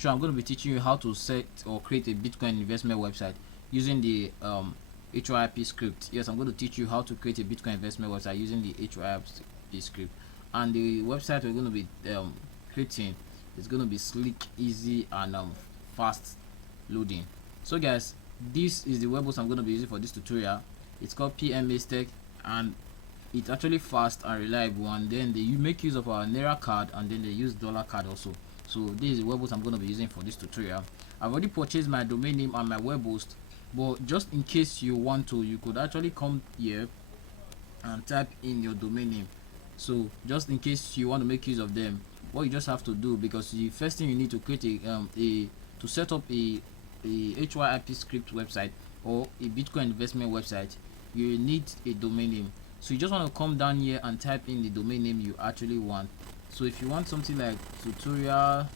So I'm going to be teaching you how to set or create a Bitcoin investment website using the Hyip script. Yes, I'm going to teach you how to create a Bitcoin investment website using the Hyip script. And the website we're going to be creating is going to be sleek, easy, and fast loading. So guys, this is the webhost I'm going to be using for this tutorial. It's called Pmasteck, and it's actually fast and reliable. And then they make use of our Naira card, and then they use dollar card also. So this is the webhost I'm going to be using for this tutorial. I've already purchased my domain name and my webhost, but just in case you want to, you could actually come here and type in your domain name. So just in case you want to make use of them, what you just have to do, because the first thing you need to create to set up a Hyip script website or a Bitcoin investment website, you need a domain name. So you just want to come down here and type in the domain name you actually want. So if you want something like tutorial,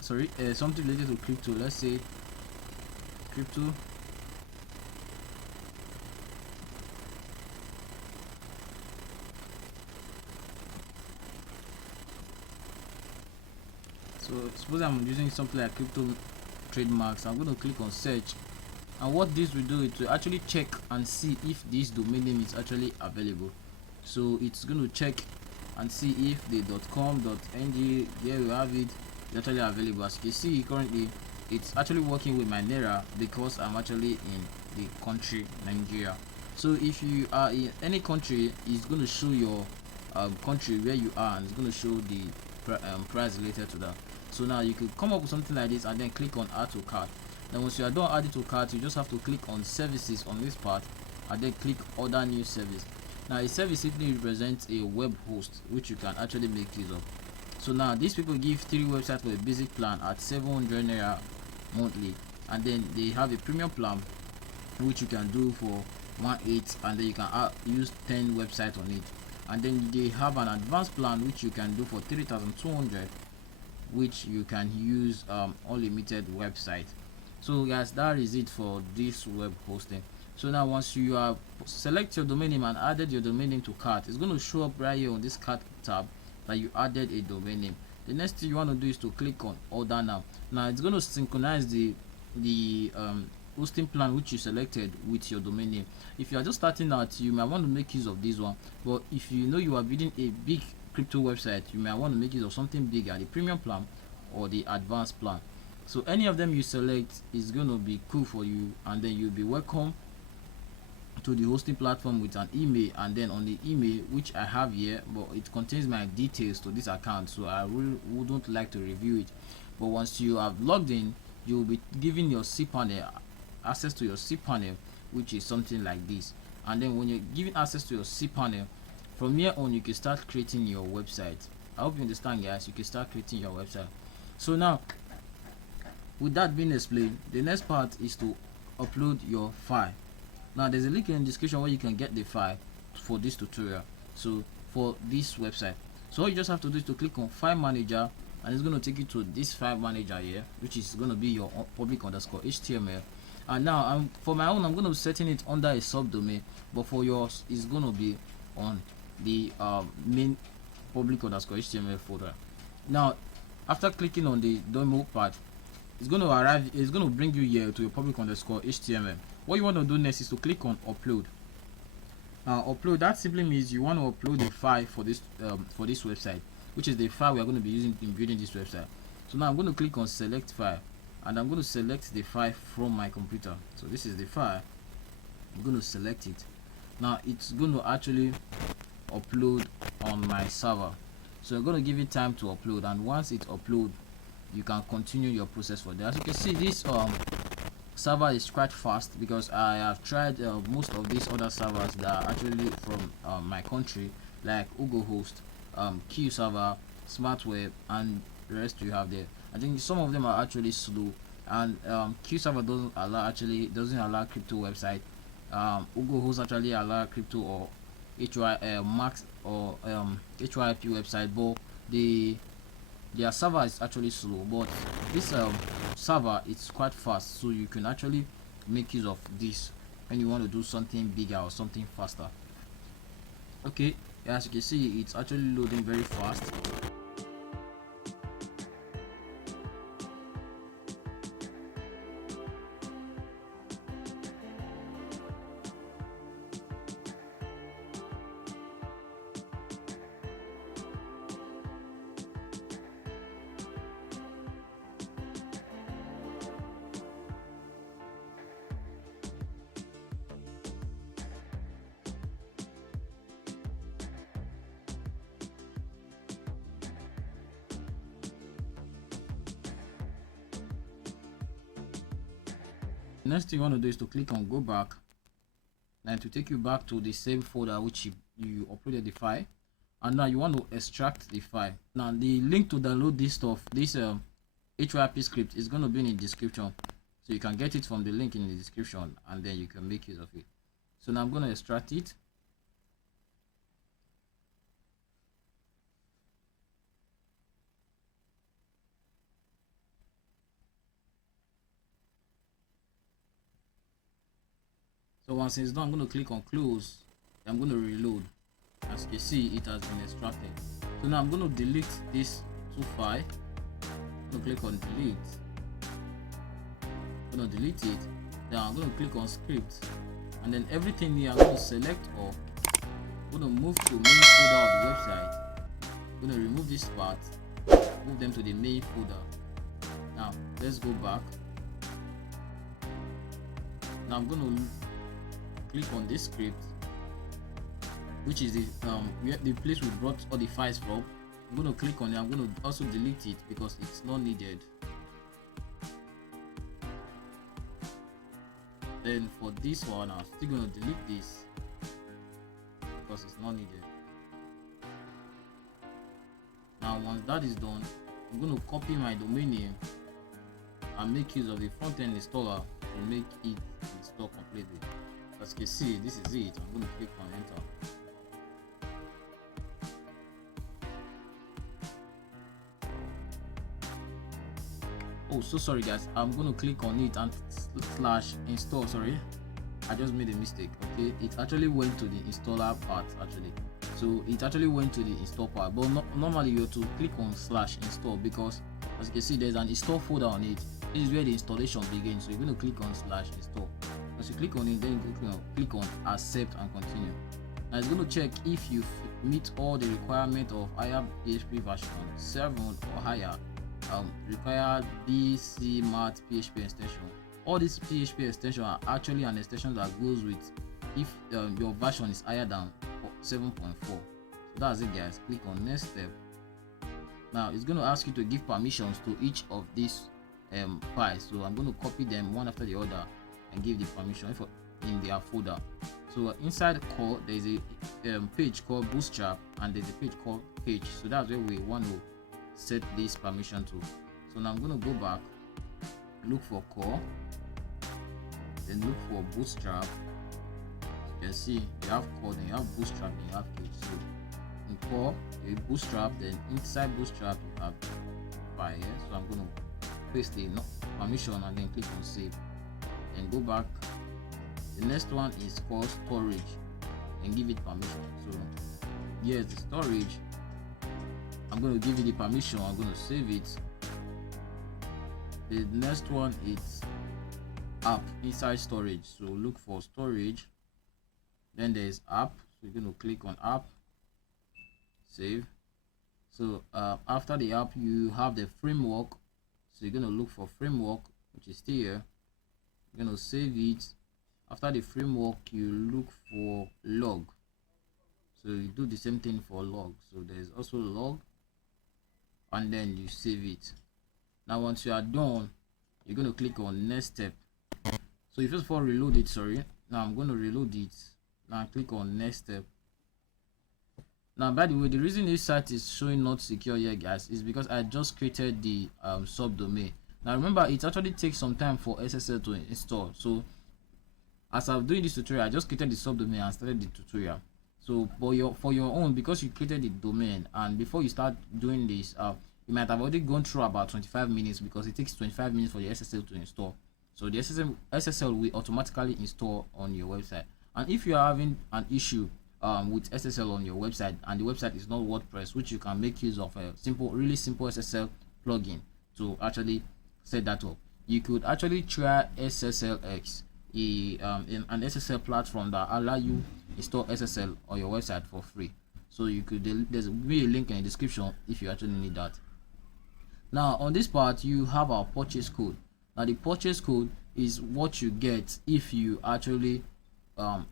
something related to crypto, let's say crypto. So suppose I'm using something like crypto trademarks. I'm going to click on search, and what this will do is to actually check and see if this domain name is actually available. So it's going to check and see if the .com.ng, there we have it, is actually available. As you can see, currently it's actually working with my Naira because I'm actually in the country Nigeria. So if you are in any country, it's going to show your country where you are, and it's going to show the price related to that. So now you could come up with something like this and then click on add to cart. Then once you are done adding to cart, you just have to click on services on this part and then click other new service. Now a service simply represents a web host which you can actually make use of. So now these people give 3 websites for a basic plan at 700 naira monthly, and then they have a premium plan which you can do for 1.8, and then you can use 10 websites on it. And then they have an advanced plan which you can do for 3,200, which you can use unlimited website. So guys, that is it for this web hosting. So now once you have select your domain name and added your domain name to cart, it's going to show up right here on this cart tab that you added a domain name. The next thing you want to do is to click on order now. Now it's going to synchronize the hosting plan which you selected with your domain name. If you are just starting out, you might want to make use of this one, but if you know you are building a big crypto website, you might want to make use of something bigger, the premium plan or the advanced plan. So any of them you select is going to be cool for you, and then you'll be welcome to the hosting platform with an email. And then on the email, which I have here, but it contains my details to this account, so I really wouldn't like to review it. But once you have logged in, you will be given your cPanel, access to your cPanel, which is something like this. And then when you're given access to your cPanel, from here on you can start creating your website. I hope you understand, guys. You can start creating your website. So now, with that being explained, the next part is to upload your file. Now there's a link in the description where you can get the file for this tutorial, so for this website. So all you just have to do is to click on file manager, and it's going to take you to this file manager here, which is going to be your public_html. And now for my own, I'm going to be setting it under a subdomain, but for yours it's going to be on the main public_html folder. Now after clicking on the demo part, it's going to bring you here to your public_html. What you want to do next is to click on upload. Upload, that simply means you want to upload the file for this website, which is the file we are going to be using in building this website. So now I'm going to click on select file, and I'm going to select the file from my computer. So this is the file. I'm going to select it. Now it's going to actually upload on my server, so I'm going to give it time to upload, and once it uploads, you can continue your process for that. As you can see, this server is quite fast, because I have tried most of these other servers that are actually from my country, like Bluehost, Q server, SmartWeb, and the rest you have there. I think some of them are actually slow, and Q server doesn't allow crypto website. Bluehost actually allow crypto or Max or Hyip website, but their server is actually slow. But this server is quite fast, so you can actually make use of this when you want to do something bigger or something faster. Okay, as you can see, it's actually loading very fast. The next thing you want to do is to click on go back, and to take you back to the same folder which you uploaded the file. And now you want to extract the file. Now the link to download this stuff, this Hyip script, is going to be in the description, so you can get it from the link in the description, and then you can make use of it. So now I'm going to extract it. So once it's done, I'm going to click on close. I'm going to reload. As you can see, it has been extracted. So now I'm going to delete this 2 file. I'm going to click on delete. I'm going to delete it. Then I'm going to click on script, and then everything here I'm going to select all. I'm going to move to main folder of the website. I'm going to remove this part, move them to the main folder. Now let's go back. Now I'm going to click on this script, which is the place we brought all the files from. I'm going to click on it. I'm going to also delete it because it's not needed. Then for this one, I'm still going to delete this because it's not needed. Now once that is done, I'm going to copy my domain name and make use of the front-end installer to make it install completely. As you can see, this is it. I'm going to click on enter. Oh, so sorry guys, I'm going to click on it and /install. Sorry, I just made a mistake. Okay, it actually went to the installer part actually. So it actually went to the install part, but normally you have to click on /install, because as you can see there's an install folder on it. This is where the installation begins. So you're going to click on /install. As you click on it, then you click on accept and continue. Now it's going to check if you meet all the requirements of higher PHP version 7 or higher. Require BC PHP extension. All these PHP extensions are actually an extension that goes with if your version is higher than 7.4. So that's it guys. Click on next step. Now it's going to ask you to give permissions to each of these files. So I'm going to copy them one after the other and give the permission in their folder. So inside core there is a page called Bootstrap, and there's a page called page. So that's where we want to set this permission to. So now I'm going to go back, look for core, then look for Bootstrap. As you can see, you have core, then you have Bootstrap, then you have page. So in core you have Bootstrap, then inside Bootstrap you have file here. So I'm going to paste the permission and then click on save. And go back. The next one is called storage, and give it permission. So here's the storage. I'm going to give you the permission. I'm going to save it. The next one is app inside storage. So look for storage, then there's app. So you're going to click on app, save. So after the app you have the framework. So you're going to look for framework, which is still here. You're going to save it. After the framework you look for log. So you do the same thing for log. So there's also log, and then you save it. Now once you are done, you're going to click on next step. So you first of all reload it. Sorry, now I'm going to reload it. Now click on next step. Now by the way, the reason this site is showing not secure here guys is because I just created the subdomain. Now remember, it actually takes some time for SSL to install. So as I'm doing this tutorial, I just created the subdomain and started the tutorial. So for your own, because you created the domain, and before you start doing this, you might have already gone through about 25 minutes, because it takes 25 minutes for the SSL to install. So the SSL will automatically install on your website. And if you are having an issue with SSL on your website, and the website is not WordPress, which you can make use of a really simple SSL plugin to actually set that up. You could actually try SSLX, an SSL platform that allow you install SSL on your website for free. So you could, there's be a link in the description if you actually need that. Now on this part you have our purchase code. Now the purchase code is what you get if you actually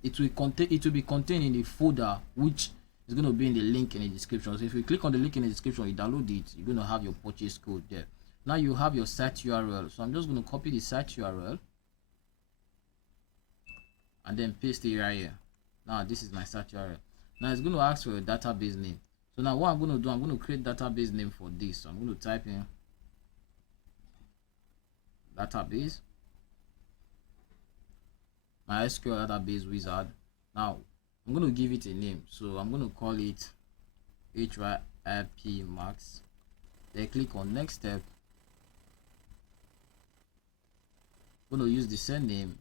it will be contained in the folder, which is going to be in the link in the description. So if you click on the link in the description, you download it, you're going to have your purchase code there. Now you have your site URL. So I'm just going to copy the site URL, and then paste it right here. Now this is my search URL. Now it's going to ask for a database name. So now what I'm going to do, I'm going to create database name for this. So I'm going to type in database, my SQL database wizard. Now I'm going to give it a name. So I'm going to call it Hyip max. Then click on next step. I'm going to use the same name,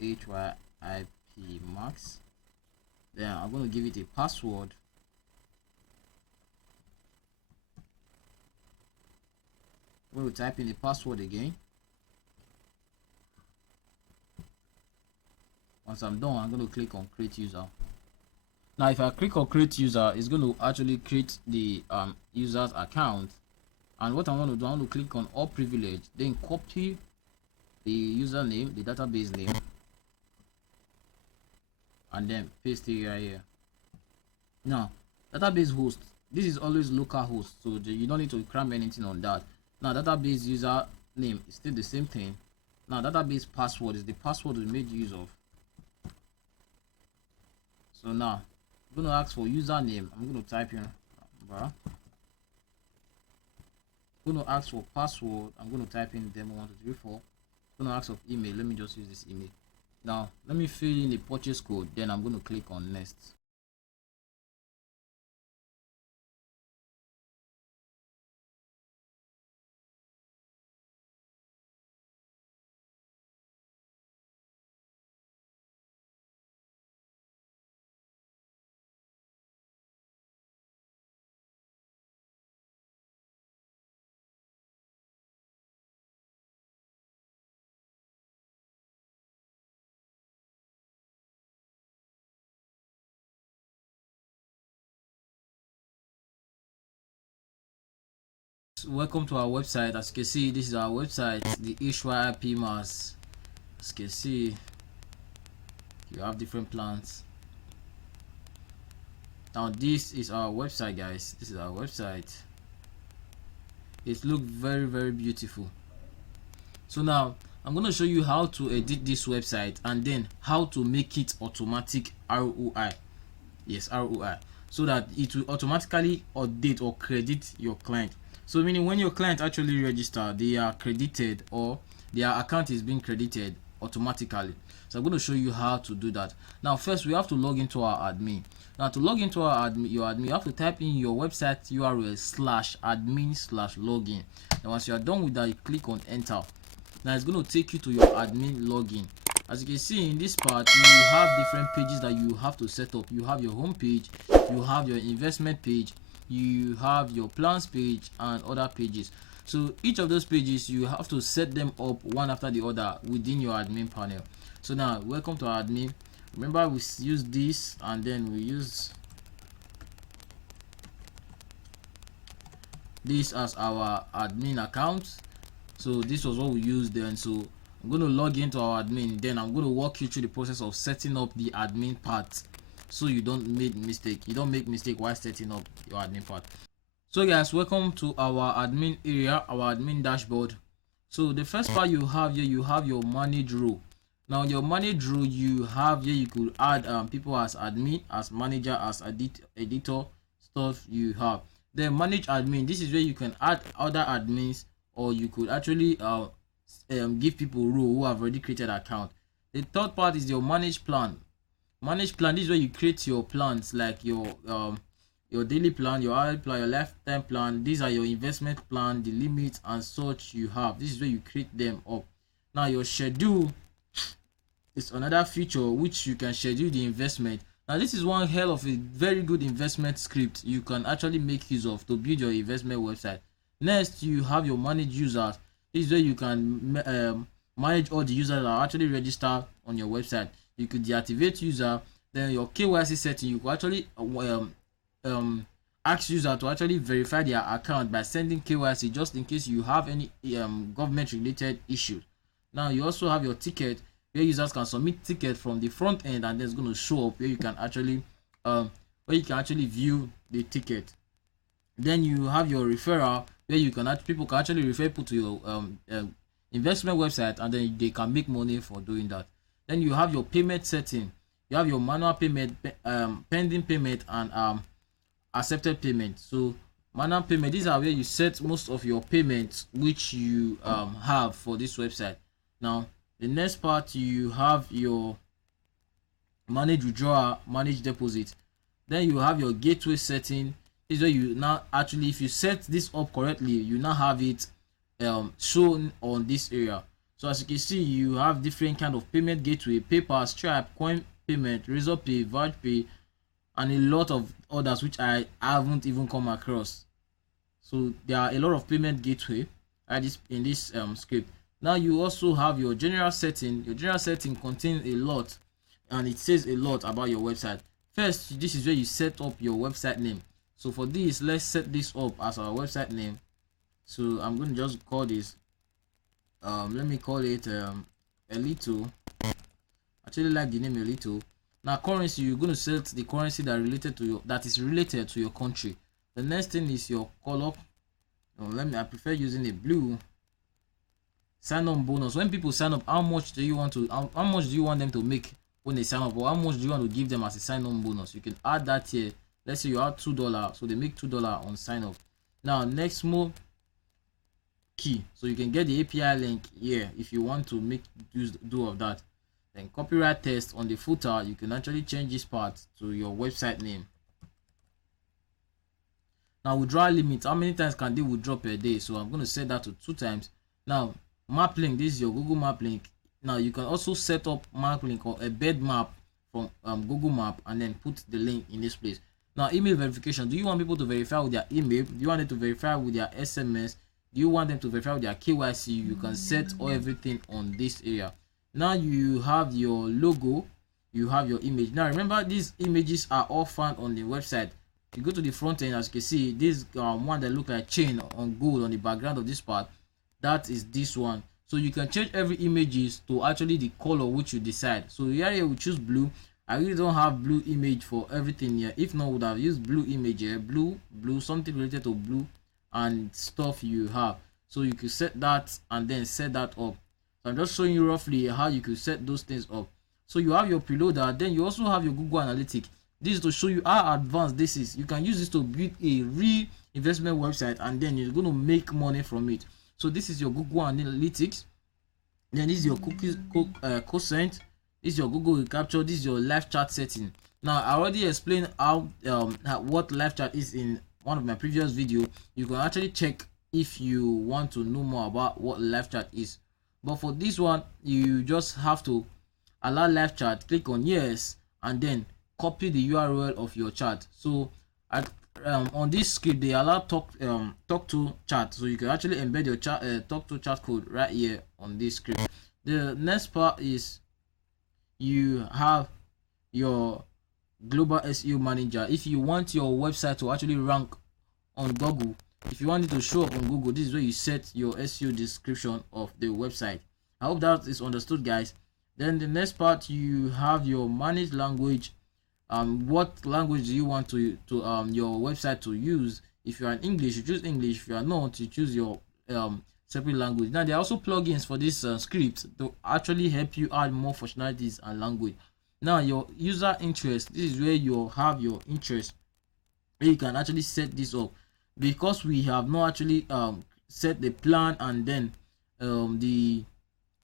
Hyip max. Then I'm going to give it a password. I'm going to type in the password again. Once I'm done, I'm going to click on create user. Now if I click on create user, it's going to actually create the user's account. And what I want to do, I want to click on all privilege, then copy the username, the database name, and then paste it right here. Now database host, this is always local host, so you don't need to cram anything on that. Now database user name is still the same thing. Now database password is the password we made use of. So now I'm going to ask for username. I'm going to type in I'm going to ask for password. I'm going to type in demo1234. I'm going to ask for email. Let me just use this email. Now let me fill in the purchase code, then I'm going to click on next. Welcome to our website. As you can see, this is our website, the Hyip Mas. As you can see, you have different plans. Now this is our website, guys. This is our website. It looks very beautiful. So now I'm going to show you how to edit this website and then how to make it automatic ROI. Yes, ROI, so that it will automatically update or credit your client. So meaning when your client actually register, they are credited, or their account is being credited automatically. So I'm going to show you how to do that. Now first we have to log into our admin. Now to log into our admin, you have to type in your website URL /admin/login. And once you are done with that, you click on enter. Now it's going to take you to your admin login. As you can see in this part, you have different pages that you have to set up. You have your home page, you have your investment page, you have your plans page, and other pages. So each of those pages, you have to set them up one after the other within your admin panel. So now welcome to our admin. Remember, we use this, and then we use this as our admin account. So this was what we used then. So I'm going to log into our admin, then I'm going to walk you through the process of setting up the admin part, so you don't make mistake while setting up your admin part. So guys, welcome to our admin area, our admin dashboard. So the first part you have here, you have your manage row. Now your manage row, you have here, you could add people as admin, as manager, as editor, stuff you have. Then manage admin, this is where you can add other admins, or you could actually give people role who have already created account. The third part is your manage plan. Manage plan, this is where you create your plans, like your daily plan, your hourly plan, your lifetime plan. These are your investment plan, the limits and such you have. This is where you create them up. Now your schedule is another feature which you can schedule the investment. Now this is one hell of a very good investment script you can actually make use of to build your investment website. Next, you have your manage users. This is where you can manage all the users that are actually registered on your website. You could deactivate user. Then your KYC setting, you could actually ask user to actually verify their account by sending KYC, just in case you have any government related issues. Now you also have your ticket, where users can submit ticket from the front end, and then it's going to show up where you can actually view the ticket. Then you have your referral, where you can people can actually refer people to your investment website, and then they can make money for doing that. Then you have your payment setting. You have your manual payment, pending payment, and accepted payment. So manual payment, these are where you set most of your payments which you have for this website. Now the next part, you have your manage withdrawal, manage deposit. Then you have your gateway setting. This is where you now actually, if you set this up correctly, you now have it shown on this area. So as you can see, you have different kind of payment gateway: PayPal, Stripe, Coin Payment, Razorpay, VouchPay, and a lot of others which I haven't even come across. So there are a lot of payment gateway in this script. Now you also have your general setting. Your general setting contains a lot, and it says a lot about your website. First, this is where you set up your website name. So for this, let's set this up as our website name. So I'm going to just call this let me call it Elito. Actually like the name Elito. Now currency, you're going to set the currency that is related to your country. The next thing is your color. I prefer using a blue. Sign on bonus. When people sign up, how much do you want them to make when they sign up, or how much do you want to give them as a sign on bonus? You can add that here. Let's say you add $2, so they make $2 on sign up. Now next move, key. So you can get the API link here if you want to make do of that. Then copyright test on the footer, you can actually change this part to your website name. Now withdrawal limit, how many times can they withdraw per day? So I'm going to set that to 2 times. Now map link, this is your Google map link. Now you can also set up map link or a bed map from Google Map, and then put the link in this place. Now email verification, do you want people to verify with their email? Do you want them to verify with their SMS? Do you want them to verify with their KYC? You can set everything on this area. Now you have your logo, you have your image. Now remember, these images are all found on the website. You go to the front end, as you can see, this one that look like chain on gold on the background of this part, that is this one. So you can change every images to actually the color which you decide. So here we choose blue. I really don't have blue image for everything here. If not, would have used blue image here, blue, something related to blue and stuff you have. So you could set that and then set that up. So I'm just showing you roughly how you could set those things up. So you have your preloader, then you also have your Google Analytics. This is to show you how advanced this is. You can use this to build a real investment website, and then you're going to make money from it. So this is your Google Analytics. Then this is your cookies cosine. This is your Google Capture. This is your live chat setting. Now I already explained how what live chat is in one of my previous video. You can actually check if you want to know more about what live chat is. But for this one, you just have to allow live chat, click on yes, and then copy the URL of your chat. So on this script, they allow talk to chat, so you can actually embed your chat talk to chat code right here on this script. The next part is you have your global SEO manager. If you want your website to actually rank on Google, if you want it to show up on Google, this is where you set your SEO description of the website. I hope that is understood, guys. Then the next part, you have your manage language. What language do you want to your website to use? If you are in English, you choose English. If you are not, you choose your separate language. Now there are also plugins for this script to actually help you add more functionalities and language. Now your user interest, this is where you have your interest, where you can actually set this up. Because we have not actually set the plan, and then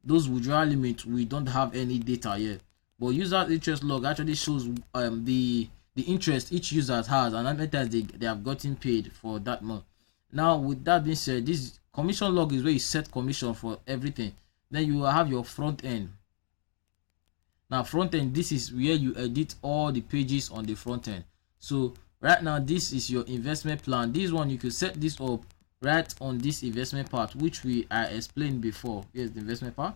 those withdrawal limits, we don't have any data yet. But user interest log actually shows the interest each user has, and how many times they have gotten paid for that month. Now with that being said, this commission log is where you set commission for everything. Then you will have your front end. Now front end, this is where you edit all the pages on the front end. So right now, this is your investment plan. This one, you could set this up right on this investment part, which I explained before. Here's the investment part.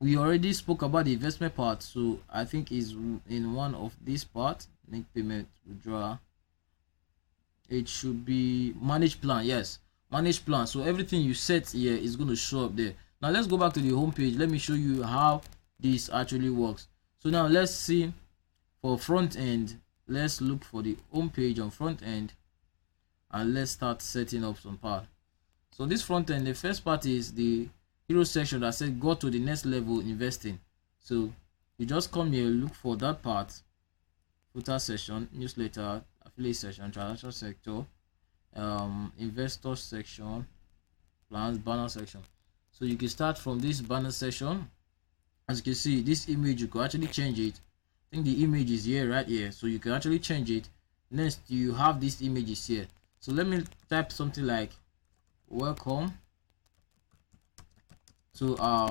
We already spoke about the investment part, so I think is in one of these parts. Make payment, withdraw. It should be manage plan. Yes, manage plan. So everything you set here is going to show up there. Now let's go back to the home page. Let me show you how this actually works. So now let's see. For front end, let's look for the home page on front end, and let's start setting up some part. So this front end, the first part is the hero section that says go to the next level investing. So you just come here, look for that part, footer section, newsletter, affiliate section, transaction sector, investor section, plans, banner section. So you can start from this banner section. As you can see, this image, you can actually change it. I think the image is here, right here, so you can actually change it. Next, you have these images here. So let me type something like welcome to our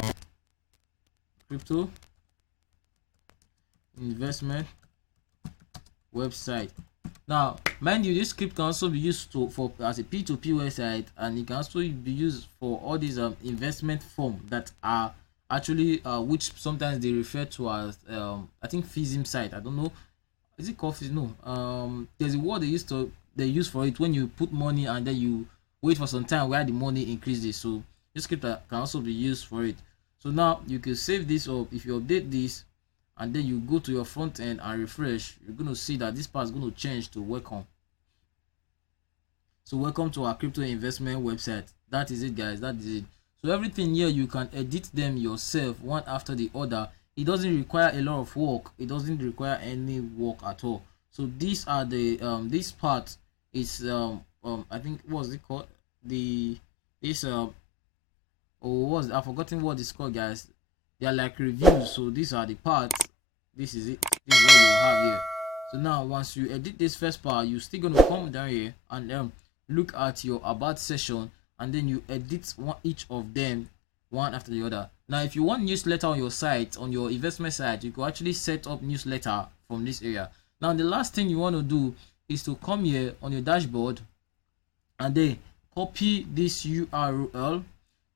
crypto investment website. Now mind you, this script can also be used for as a P2P website, and it can also be used for all these investment form that are actually which sometimes they refer to as I think FISM site. I don't know, is it called FISM? No, there's a word they use for it when you put money and then you wait for some time where the money increases. So this script can also be used for it. So now you can save this up. If you update this and then you go to your front end and refresh, you're going to see that this part is going to change to welcome. So welcome to our crypto investment website. That is it, guys. That is it. So everything here, you can edit them yourself one after the other. It doesn't require a lot of work. It doesn't require any work at all. So these are the this part is I think, what's it called, I've forgotten what it's called, guys. They are like reviews. So these are the parts. This is it. This is what you have here. So now once you edit this first part, you're still gonna come down here and look at your about section, and then you edit each of them one after the other. Now if you want newsletter on your site, on your investment site, you can actually set up newsletter from this area. Now the last thing you want to do is to come here on your dashboard and then copy this URL,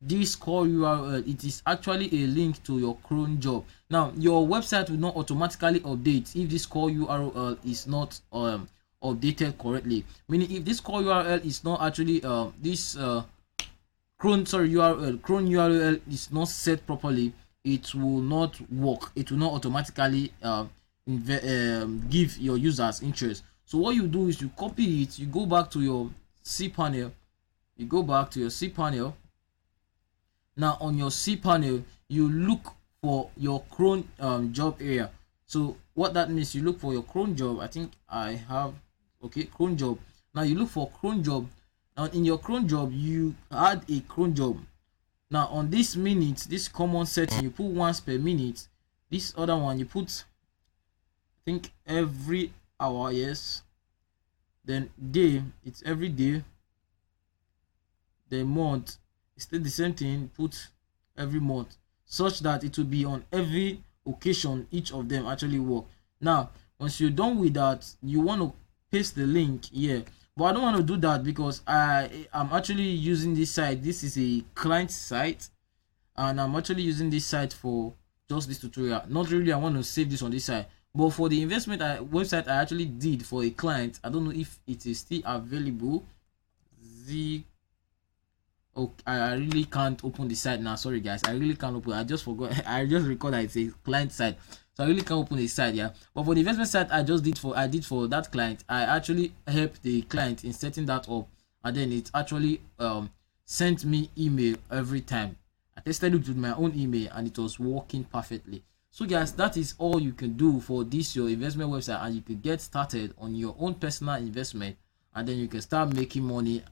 this core URL. It is actually a link to your cron job. Now your website will not automatically update if this core URL is not updated correctly. Meaning if this core URL is not actually cron URL is not set properly, it will not work. It will not automatically give your users interest. So what you do is you copy it, you go back to your cPanel, now on your cPanel you look for your cron job area. So what that means, you look for your cron job. I think I have, okay, cron job. Now you look for cron job. Now in your cron job you add a cron job. Now on this minute, this common setting, you put once per minute. This other one you put, I think, every hour. Yes. Then day, it's every day. The month, it's still the same thing, put every month, such that it will be on every occasion each of them actually work. Now once you're done with that, you want to paste the link here, but I don't want to do that because I'm actually using this site. This is a client site and I'm actually using this site for just this tutorial. Not really, I want to save this on this side, but for the investment website I actually did for a client, I don't know if it is still available. Okay, I really can't open the site now. Sorry guys, I really can't open. I just forgot. I just recorded that it's a client site, so I really can't open the site. Yeah, but for the investment site I did for that client, I actually helped the client in setting that up, and then it actually sent me email every time. I tested it with my own email and it was working perfectly. So guys, that is all you can do for this your investment website, and you can get started on your own personal investment, and then you can start making money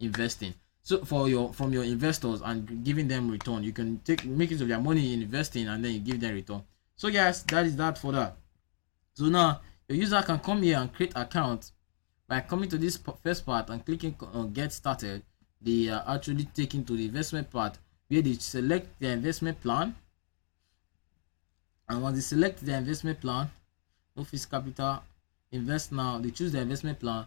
investing. So from your investors and giving them return, you can make use of their money in investing and then you give them return. So guys, that is that for that. So now your user can come here and create account by coming to this first part and clicking on get started. They are actually taken to the investment part where they select their investment plan, and once they select their investment plan, no fixed capital, invest now, they choose their investment plan,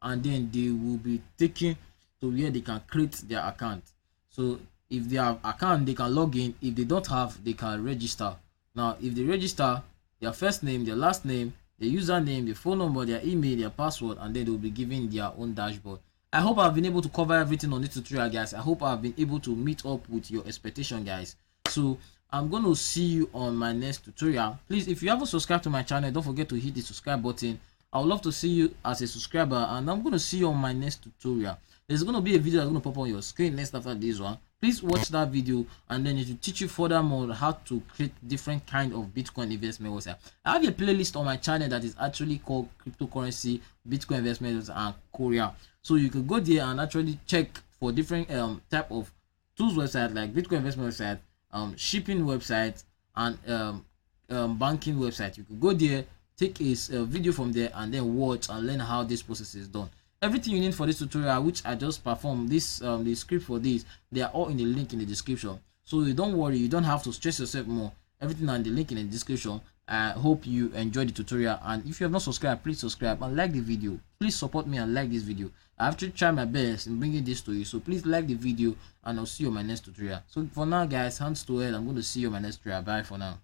and then they will be taken to where they can create their account. So if they have account, they can log in. If they don't have, they can register. Now if they register, their first name, their last name, their username, their phone number, their email, their password, and then they'll be given their own dashboard. I hope I've been able to cover everything on this tutorial, guys. I hope I've been able to meet up with your expectation, guys. So I'm going to see you on my next tutorial. Please, if you haven't subscribed to my channel, don't forget to hit the subscribe button. I would love to see you as a subscriber, and I'm going to see you on my next tutorial. There's going to be a video that's going to pop on your screen next after this one. Please watch that video, and then it will teach you furthermore how to create different kind of Bitcoin investment website. I have a playlist on my channel that is actually called Cryptocurrency, Bitcoin Investments and Korea. So you can go there and actually check for different type of tools website, like Bitcoin investment website, shipping website, and banking website. You can go there, take a video from there, and then watch and learn how this process is done. Everything you need for this tutorial, which I just performed, this the script for this, they are all in the link in the description. So you don't worry, you don't have to stress yourself more. Everything on the link in the description. I hope you enjoyed the tutorial, and if you have not subscribed, please subscribe and like the video. Please support me and like this video. I have to try my best in bringing this to you, so please like the video, and I'll see you on my next tutorial. So for now guys, hands to head, I'm going to see you on my next tutorial. Bye for now.